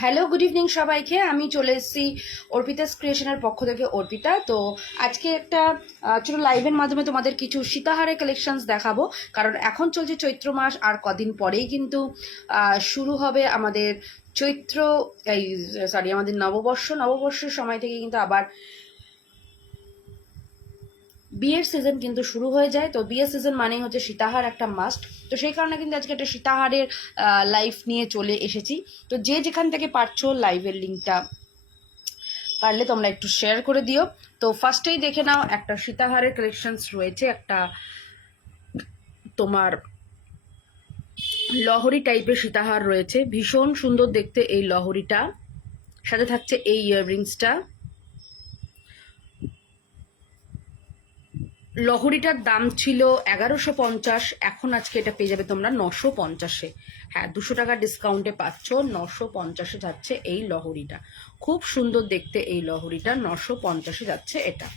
Hello, good evening সবাইকে। আমি চলে এসেছি অর্পিতাস ক্রিয়েশনের পক্ষ থেকে। অর্পিতা তো আজকে একটা ছোটো লাইভের মাধ্যমে তোমাদের কিছু সীতাহারের কালেকশনস দেখাবো, কারণ এখন চলছে চৈত্র মাস, আর কদিন পরেই কিন্তু শুরু হবে আমাদের চৈত্র, এই সরি আমাদের নববর্ষের সময় থেকে কিন্তু আবার বিয়ের সিজন কিন্তু শুরু হয়ে যায়। তো বিয়ের সিজন মানেই হচ্ছে সীতাহার একটা মাস্ট। তো সেই কারণে কিন্তু আজকে একটা সীতাহারের লাইভ নিয়ে চলে এসেছি। তো যে যেখান থেকে পারছো লাইভের লিঙ্কটা পারলে তোমরা একটু শেয়ার করে দিও। তো ফার্স্টেই দেখে নাও, একটা সীতাহারের কালেকশনস রয়েছে, একটা তোমার লহরি টাইপের সীতাহার রয়েছে, ভীষণ সুন্দর দেখতে এই লহরিটা, সাথে থাকছে এই ইয়াররিংসটা। লহরিটার দাম ছিল 1150, এখন আজকে এটা পেয়ে যাবে তোমরা 950-এ। হ্যাঁ, 200 টাকা ডিসকাউন্টে পাচ্ছ, 950-এ যাচ্ছে এই লহরিটা। খুব সুন্দর দেখতে এই লহরিটা, 950-এ যাচ্ছে এটা।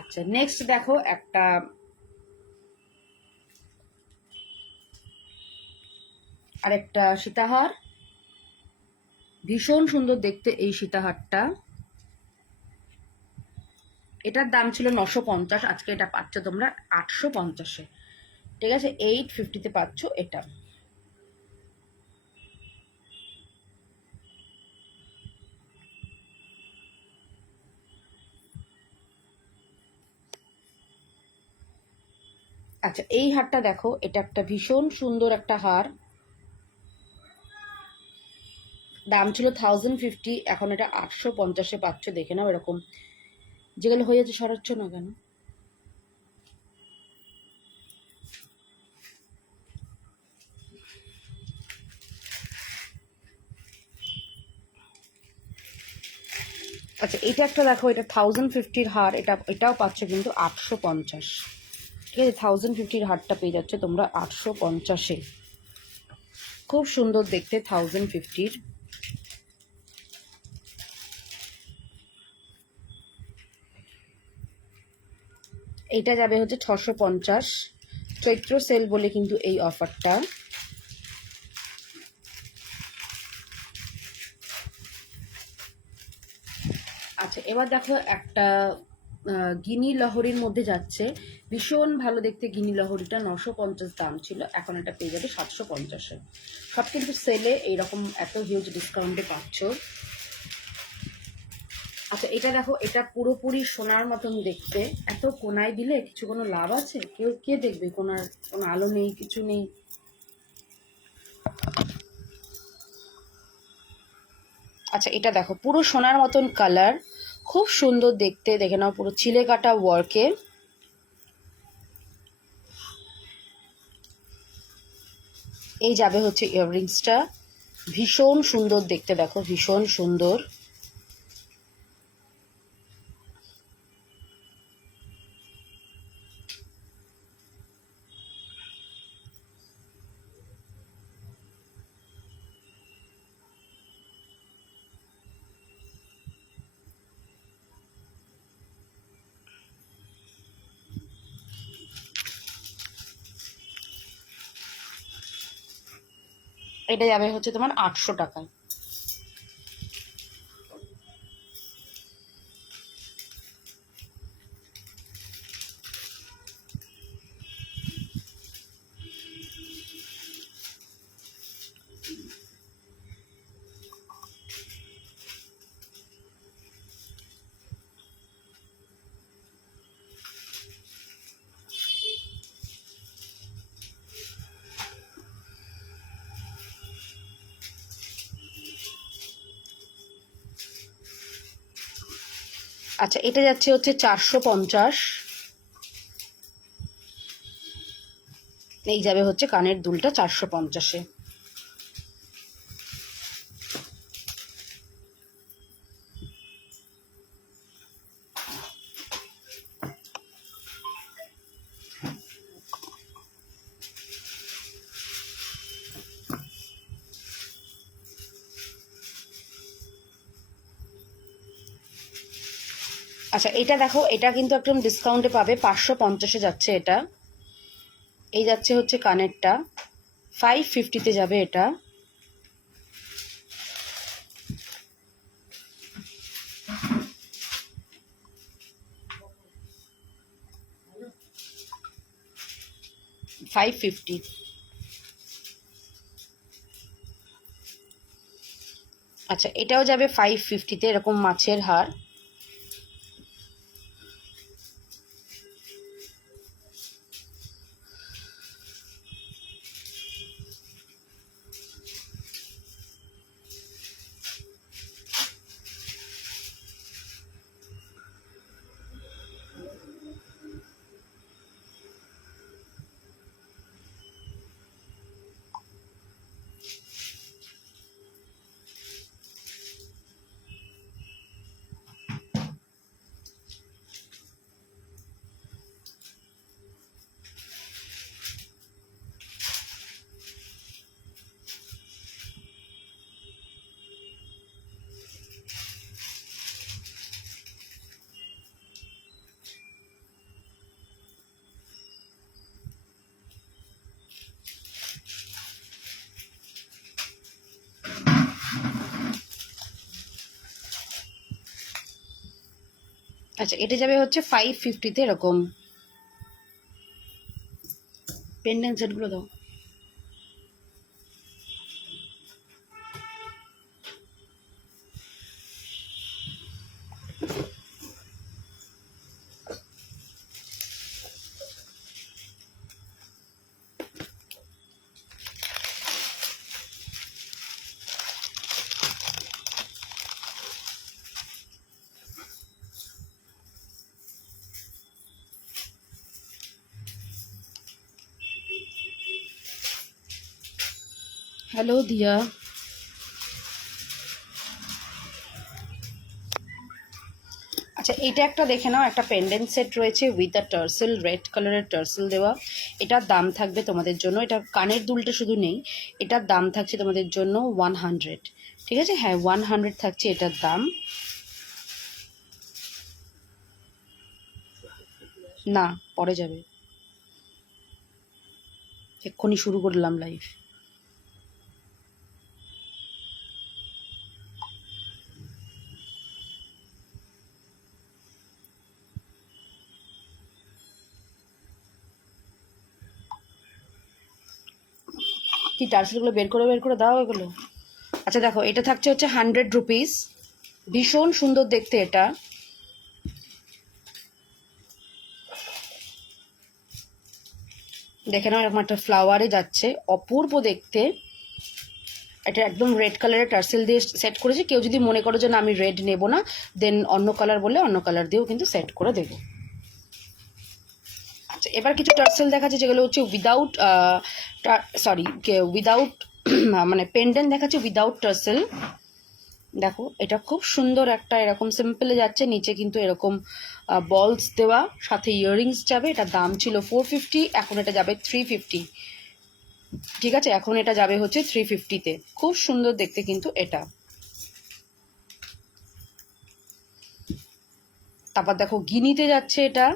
আচ্ছা, নেক্সট দেখো একটা আরেকটা সীতাহার, ভীষণ সুন্দর দেখতে এই সীতাহারটা। এটার দাম ছিল 950, আজকে এটা পাচ্ছ তোমরা 850-এ। ঠিক আছে, 850-তে পাচ্ছ এটা। আচ্ছা, এই হারটা দেখো, এটা একটা ভীষণ সুন্দর একটা হার, দাম ছিল 1050, এখন এটা 850-এ পাচ্ছ। দেখে নাও, এরকম যেগুলো হয়ে যাচ্ছে সরাচ্ছ না কেন? আচ্ছা, এটা একটা দেখো, এটা 1050-র হার, এটাও পাচ্ছ কিন্তু 850। ঠিক আছে, 1050-র হারটা পেয়ে যাচ্ছে তোমরা 850-এ। খুব সুন্দর দেখতে 1050-র। এইটা যাবে হচ্ছে 650, চৈত্র সেল বলে কিন্তু এই অফারটা। আচ্ছা, এবার দেখো একটা গিনি লহরির মধ্যে যাচ্ছে, ভীষণ ভালো দেখতে গিনি লহরিটা, 950 দাম ছিল, এখন এটা পেয়ে যাবে 750-এ। সব কিন্তু সেলে এইরকম এত হিউজ ডিসকাউন্টে পাচ্ছ। আচ্ছা, এটা দেখো, এটা পুরোপুরি সোনার মতন দেখতে, এত কোনায় দিলে কিছু কোনো লাভ আছে? কে দেখবে? কোনো আলো নেই, কিছু নেই। আচ্ছা, এটা দেখো, পুরো সোনার মতন কালার, খুব সুন্দর দেখতে, দেখে নাও, পুরো চিলে কাটা ওয়ার্কে। এই যাবে হচ্ছে ইয়াররিংসটা, ভীষণ সুন্দর দেখতে, দেখো ভীষণ সুন্দর। এটা যাবে হচ্ছে তোমার 800 টাকায়। আচ্ছা, এটা যাচ্ছে হচ্ছে 450, এই যাবে হচ্ছে কানের দুলটা 450-এ। আচ্ছা, এটা দেখো, এটা কিন্তু একদম ডিসকাউন্টে পাবে, 550-এ যাচ্ছে এটা। এই যাচ্ছে হচ্ছে কানেরটা, 550-তে যাবে এটা। $550। আচ্ছা, এটাও যাবে 550-তে, এরকম মাছের হার। আচ্ছা, এটা যাবে হচ্ছে 550-তে, এরকম। পেন্ডেন্ট সেটগুলো দাও। হ্যালো দিয়া। আচ্ছা, এইটা একটা দেখে নাও, একটা পেন্ডেন্ট সেট রয়েছে উইথ আ টার্সেল, রেড কালারের টার্সেল দেওয়া। এটার দাম থাকবে তোমাদের জন্য, এটা কানের দুলটা শুধু নেই, এটার দাম থাকছে তোমাদের জন্য 100। ঠিক আছে, হ্যাঁ 100 থাকছে এটার দাম। না, পরে যাবে, এক্ষুনি শুরু করলাম লাইভ। কি টার্সেলগুলো বের করে দাও এগুলো। আচ্ছা দেখো, এটা থাকছে হচ্ছে 100 রুপিস, ভীষণ সুন্দর দেখতে এটা। দেখে নাও, এরকম একটা ফ্লাওয়ারে যাচ্ছে, অপূর্ব দেখতে। এটা একদম রেড কালারের টার্সেল দিয়ে সেট করেছি। কেউ যদি মনে করো যে না আমি রেড নেব না, দেন অন্য কালার বললে অন্য কালার দিয়েও কিন্তু সেট করে দেবো। আচ্ছা, এবার কিছু টার্সেল দেখাচ্ছে যেগুলো হচ্ছে উইদাউট উইদাউট মানে পেন্ডেন্ট দেখাচ্ছে উইদাউট টার্সেল। দেখো, এটা খুব সুন্দর একটা, এরকম সিম্পলে যাচ্ছে, নিচে কিন্তু এরকম বলস দেওয়া, সাথে ইয়াররিংস যাবে। এটার দাম ছিল 450, এখন এটা যাবে 350। ঠিক আছে, এখন এটা যাবে হচ্ছে 350-তে। খুব সুন্দর দেখতে কিন্তু এটা। তারপর দেখো, গিনিতে যাচ্ছে এটা,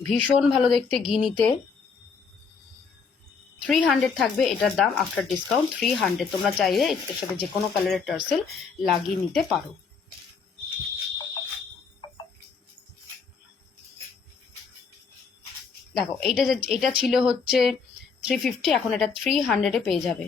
ভীষণ ভালো দেখতে গিনিতে। 300 থাকবে এটার দাম, আফটার ডিসকাউন্ট 300। তোমরা চাইলে এর সাথে যে কোনো কালারের টার্সেল লাগিয়ে নিতে পারো। দেখো, এইটা ছিল হচ্ছে 350, এখন এটা 300-এ পেয়ে যাবে।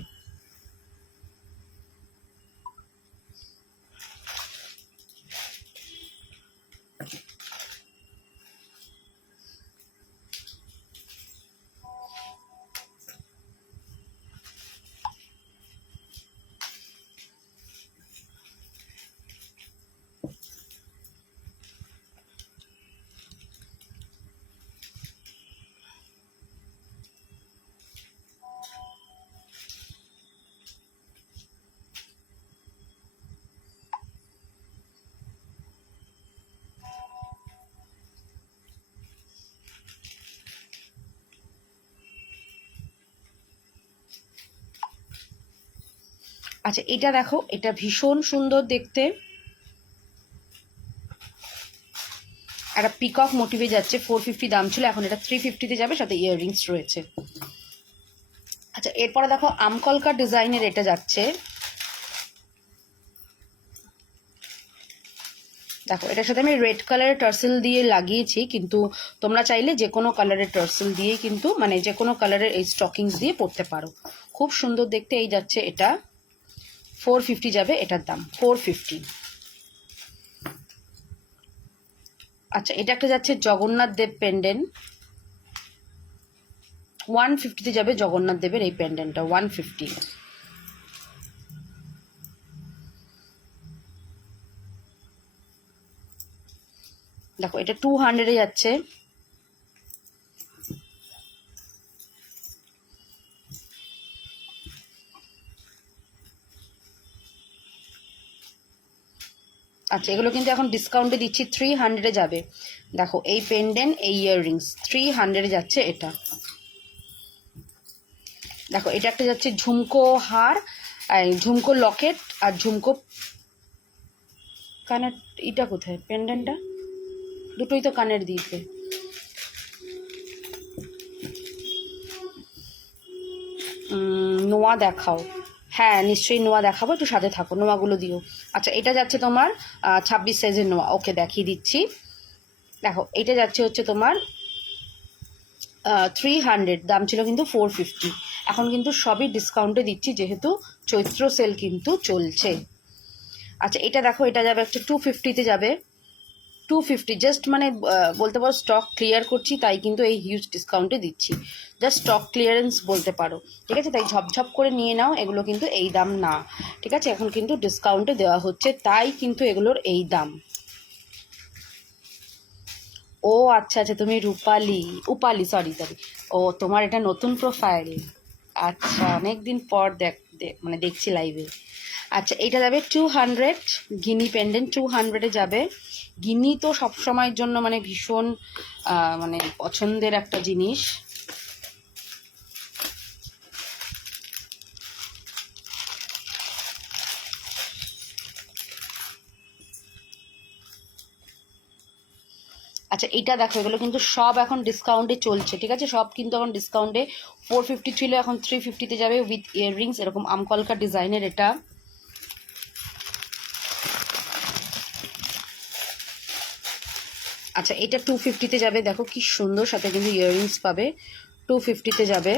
আচ্ছা, এটা দেখো, এটা ভীষণ সুন্দর দেখতে। একটা পিকক মোটিভে যাচ্ছে, 450 দাম ছিল, এখন এটা 350-তে যাবে, সাথে ইয়াররিংস রয়েছে। আচ্ছা, এরপরে দেখো আমকলকা ডিজাইনের এটা যাচ্ছে, দেখো এটার সাথে আমি রেড কালারের টার্সেল দিয়ে লাগিয়েছি, কিন্তু তোমরা চাইলে যে কোনো কালারের টার্সেল দিয়ে কিন্তু মানে যে কোনো কালারের এই স্টকিংস দিয়ে পরতে পারো। খুব সুন্দর দেখতে। এই যাচ্ছে এটা 450 যাবে, এটার দাম 450। আচ্ছা, এটা একটা যাচ্ছে জগন্নাথ দেব পেন্ডেন্ট, 150-তে যাবে জগন্নাথ দেবের এই পেন্ডেন্টটা 150। দেখো এটা 200-এ যাচ্ছে। আচ্ছা, এগুলো কিন্তু এখন ডিসকাউন্টে দিচ্ছি, 300-এ যাবে। দেখো এই পেন্ডেন্ট, এই ইয়াররিংস 300-এ যাচ্ছে এটা। দেখো এটা একটা যাচ্ছে ঝুমকো হার, ঝুমকো লকেট আর ঝুমকো কানের। এটা কোথায় পেন্ডেন্টটা? দুটোই তো কানের দিয়েছে। নোয়া দেখাও। হ্যাঁ নিশ্চয়ই নোয়া দেখাবো, একটু সাথে থাকো, নোয়াগুলো দিও। আচ্ছা, এটা যাচ্ছে তোমার 26 সাইজের নোয়া। ওকে, দেখিয়ে দিচ্ছি। দেখো এটা যাচ্ছে হচ্ছে তোমার 300, দাম ছিল কিন্তু 450। এখন কিন্তু সবই ডিসকাউন্টে দিচ্ছি, যেহেতু চৈত্র সেল কিন্তু চলছে। আচ্ছা, এটা দেখো এটা যাবে একটা 250-তে যাবে, 250 জাস্ট, মানে বলতে পারো স্টক ক্লিয়ার করছি, তাই কিন্তু এই হিউজ ডিসকাউন্টে দিচ্ছি। জাস্ট স্টক ক্লিয়ারেন্স বলতে পারো, ঠিক আছে? তাই ঝপঝপ করে নিয়ে নাও, এগুলো কিন্তু এই দাম না, ঠিক আছে? এখন কিন্তু ডিসকাউন্টে দেওয়া হচ্ছে, তাই কিন্তু এগুলোর এই দাম। ও আচ্ছা আচ্ছা, তুমি উপালি, সরি। ও, তোমার এটা নতুন প্রোফাইল। আচ্ছা, অনেকদিন পর মানে দেখছি লাইভে। আচ্ছা, এটা যাবে 200, গিনি পেন্ডেন্ট 200-এ যাবে। গিনি তো সবসময়ের জন্য মানে ভীষণ মানে পছন্দের একটা জিনিস। আচ্ছা, এটা দেখো, এগুলো কিন্তু সব এখন ডিসকাউন্টে চলছে, ঠিক আছে? সব কিন্তু এখন ডিসকাউন্টে, 450 ছিল, এখন 350-তে যাবে উইথ ইয়াররিংস, এরকম আমকলকা ডিজাইনের এটা। আচ্ছা, এটা 250-তে যাবে, দেখো কি সুন্দর, সাথে কিন্তু ইয়াররিংস পাবে, 250-তে যাবে।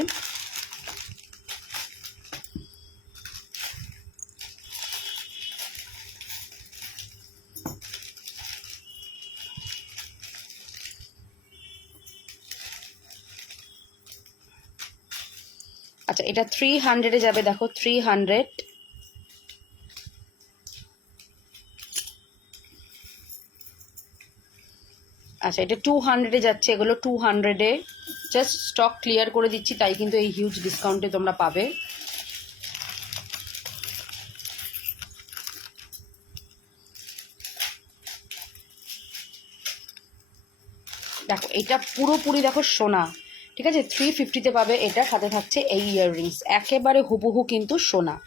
আচ্ছা, এটা 300-এ যাবে, দেখো 300। আচ্ছা, এটা 200-এ যাচ্ছে, এগুলো 200-এ, জাস্ট স্টক ক্লিয়ার করে দিচ্ছি, তাই কিন্তু এই হিউজ ডিসকাউন্টে তোমরা পাবে। দেখো এটা পুরোপুরি দেখো সোনা, ঠিক আছে? 350-তে পাবে এটা, সাথে থাকছে এই ইয়াররিংস, একেবারে হুবহু কিন্তু সোনা,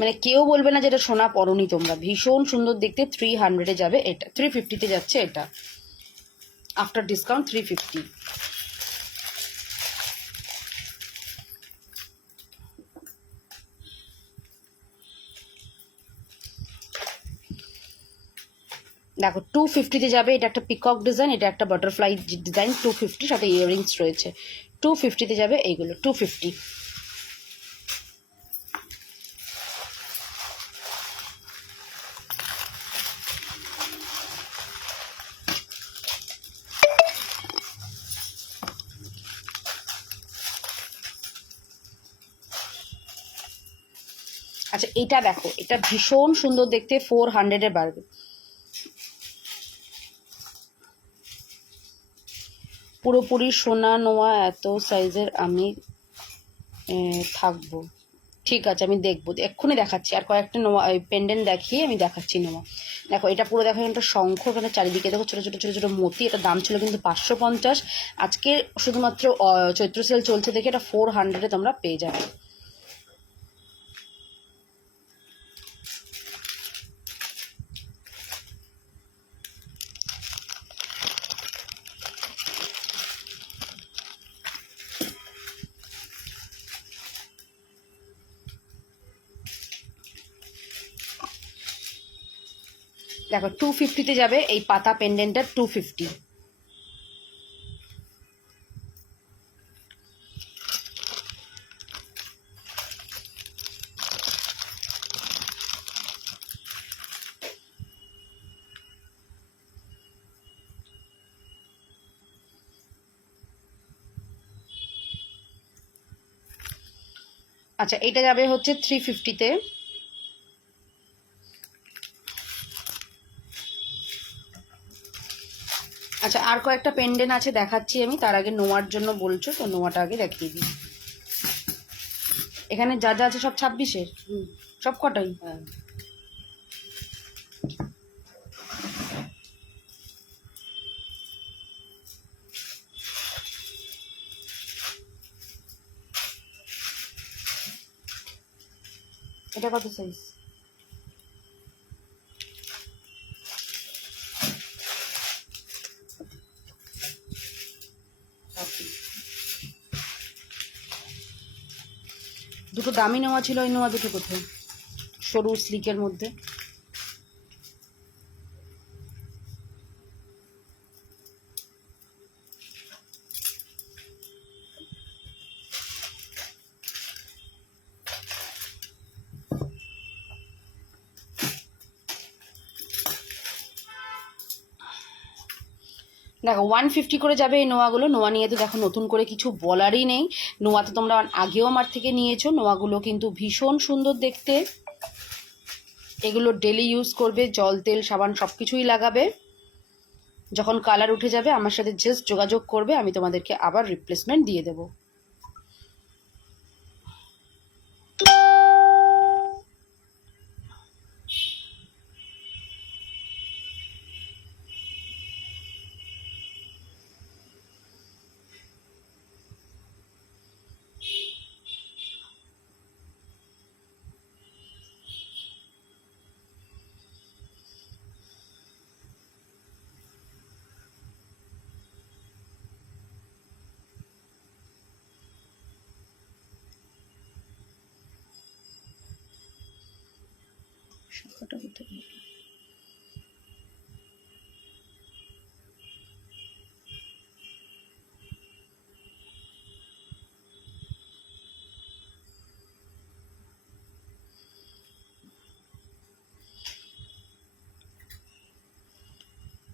মানে কেউ বলবে না যেটা সোনা পরনি তোমরা। ভীষণ সুন্দর দেখতে, 300-এ যাবে এটা, 350-তে যাচ্ছে এটা, আফটার ডিসকাউন্ট 350। দেখো 250-তে যাবে, এটা একটা পিকক ডিজাইন, এটা একটা বাটারফ্লাই ডিজাইন, 250, সাথে ইয়াররিংস রয়েছে, 250-তে যাবে এইগুলো, 250। আচ্ছা, এটা দেখো, এটা ভীষণ সুন্দর দেখতে, 400-এ বাড়বে, পুরোপুরি সোনা নোয়া, এত সাইজের আমি থাকবো। ঠিক আছে, আমি দেখবো, এক্ষুনি দেখাচ্ছি, আর কয়েকটা নোয়া পেন্ডেন্ট দেখিয়ে আমি দেখাচ্ছি নোয়া। দেখো এটা পুরো দেখো, একটা শঙ্খ, এখানে চারিদিকে দেখো ছোটো ছোটো ছোটো ছোটো মতি। এটা দাম ছিল কিন্তু 550, আজকে শুধুমাত্র চৈত্র সেল চলছে দেখে এটা 400-এ তোমরা পেয়ে যাবে। দেখো 250-তে যাবে এই পাতা পেন্ডেন্টটা 250। আচ্ছা এটা যাবে হচ্ছে 350-তে। আচ্ছা আর কয়েকটা পেন্ডেন্ট আছে দেখাচ্ছি আমি, তার আগে নোয়ার জন্য বলছো তো নোয়াটা আগে দেখিয়ে দিই। এখানে যা যা আছে সব 26-এর, সব কটাই। এটা কত সাইজ? দুটো দামি নোয়া ছিল, ওই নোয়া দুটো কোথায়? সরু স্লিকের মধ্যে। দেখো 150 করে যাবে এই নোয়াগুলো। নোয়া নিয়ে তো দেখো নতুন করে কিছু বলারই নেই। নোয়া তো তোমরা আগেও আমার থেকে নিয়েছো। নোয়াগুলো কিন্তু ভীষণ সুন্দর দেখতে। এগুলো ডেলি ইউজ করবে, জল তেল সাবান সব কিছুই লাগাবে। যখন কালার উঠে যাবে আমার সাথে জাস্ট যোগাযোগ করবে, আমি তোমাদেরকে আবার রিপ্লেসমেন্ট দিয়ে দেবো।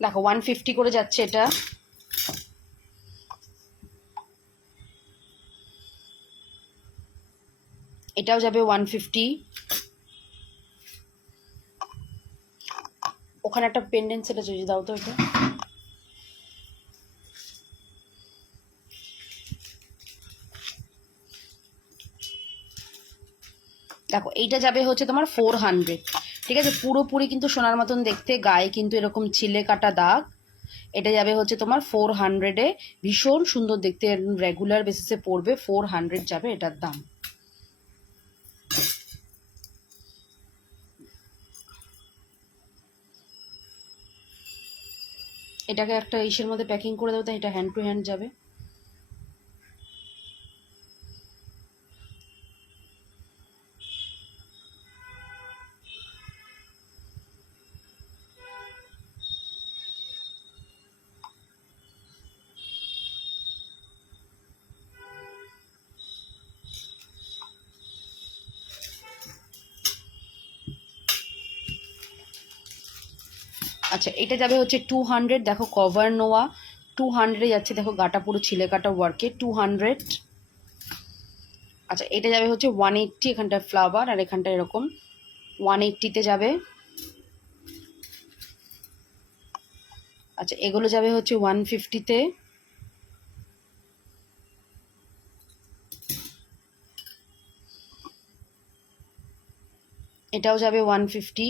দেখো 150 করে যাচ্ছে এটা। এটাও যাবে 150। ওখানে একটা পেন্ডেন্ট সেটা চলে দাও তো এটা। দেখো এইটা যাবে হচ্ছে তোমার 400। ঠিক আছে, পুরোপুরি কিন্তু সোনার মতন দেখতে, গায়ে কিন্তু এরকম ছিলে কাটা দাগ। এটা যাবে হচ্ছে তোমার 400-এ। ভীষণ সুন্দর দেখতে, রেগুলার বেসিসে পড়বে। 400 যাবে এটার দাম। এটাকে একটা ইসের মধ্যে প্যাকিং করে দেবো, তাই এটা হ্যান্ড টু হ্যান্ড যাবে। আচ্ছা এটা যাবে হচ্ছে 200। দেখো কভার নোয়া 200-এ যাচ্ছে। দেখো গাটা পুরো ছিলে কাটা ওয়ার্কে 200। আচ্ছা এটা যাবে হচ্ছে 180। এখানটা ফ্লাওয়ার আর এখানটা এরকম 180-তে যাবে। আচ্ছা এগুলো যাবে হচ্ছে 150-তে। এটাও যাবে 150।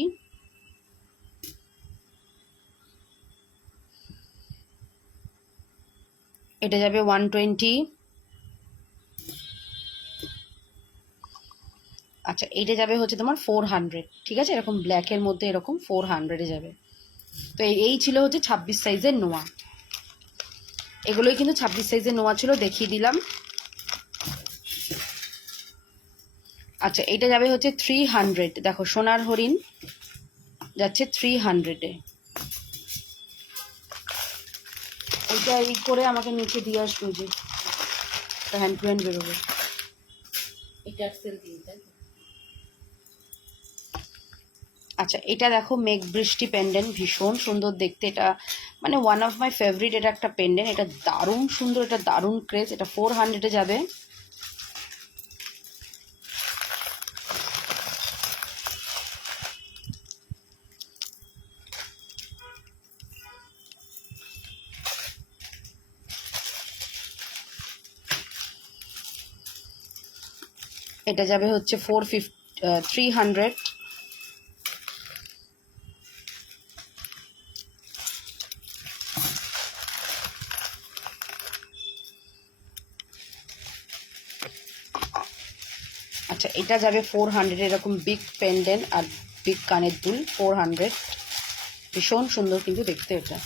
এটা যাবে 120। আচ্ছা এইটা যাবে হচ্ছে তোমার 400। ঠিক আছে, এরকম ব্ল্যাকের মধ্যে এরকম 400-এ যাবে। তো এই ছিল হচ্ছে 26 সাইজের নোয়া। এগুলোই কিন্তু 26 সাইজের নোয়া ছিল, দেখিয়ে দিলাম। আচ্ছা এটা যাবে হচ্ছে 300। দেখো সোনার হরিণ, যাচ্ছে 300-এ। ওইটা এই করে আমাকে নিচে দিয়ে আসবে, যে হ্যান্ড টু হ্যান্ড বেরোবে। এটা সেল দিয়ে তাই তো? আচ্ছা, এটা দেখো মেঘ বৃষ্টি পেন্ডেন্ট, ভীষণ সুন্দর দেখতে। এটা মানে ওয়ান অফ মাই ফেভারিট। এটা একটা পেন্ডেন্ট, এটা দারুণ সুন্দর, এটা দারুণ ক্রেজ। এটা 400-এ যাবে। এটা যাবে হচ্ছে 300। আচ্ছা, এটা যাবে 400। এরকম বিগ পেন্ডেন্ট আর বিগ কানের দুল, 400। ভীষণ সুন্দর কিন্তু দেখতে এটা।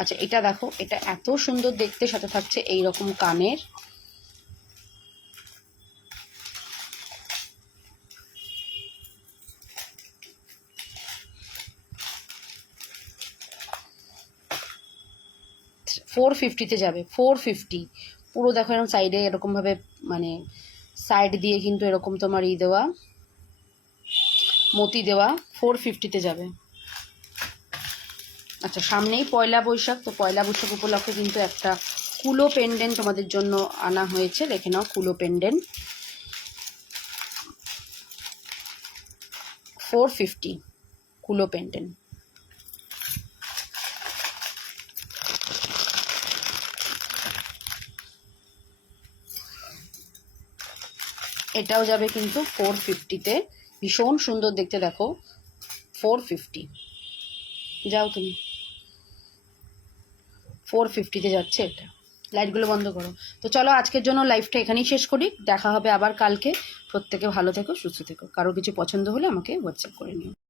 আচ্ছা, এটা দেখো, এটা এত সুন্দর দেখতে, সাথে থাকছে এইরকম কানের। $450-তে যাবে, 450। পুরো দেখো এরকম সাইডে এরকম ভাবে, মানে সাইড দিয়ে কিন্তু এরকম তোমার দেওয়া, মতি দেওয়া। 450-তে যাবে। আচ্ছা, সামনেই পয়লা বৈশাখ, তো পয়লা বৈশাখ উপলক্ষে কিন্তু একটা কুলো পেন্ডেন্ট তোমাদের জন্য আনা হয়েছে। দেখে নাও, কুলো পেন্ডেন্ট 450, কুলো পেন্ডেন্ট। এটাও যাবে কিন্তু 450-তে। ভীষণ সুন্দর দেখতে, দেখো 450। যাও তুমি, 450-তে যাচ্ছে এটা। লাইটগুলো বন্ধ করো। তো চলো, আজকের জন্য লাইভটা এখানেই শেষ করি। দেখা হবে আবার কালকে। প্রত্যেকে ভালো থেকো, সুস্থ থেকো। কারো কিছু পছন্দ হলে আমাকে হোয়াটসঅ্যাপ করে নিও।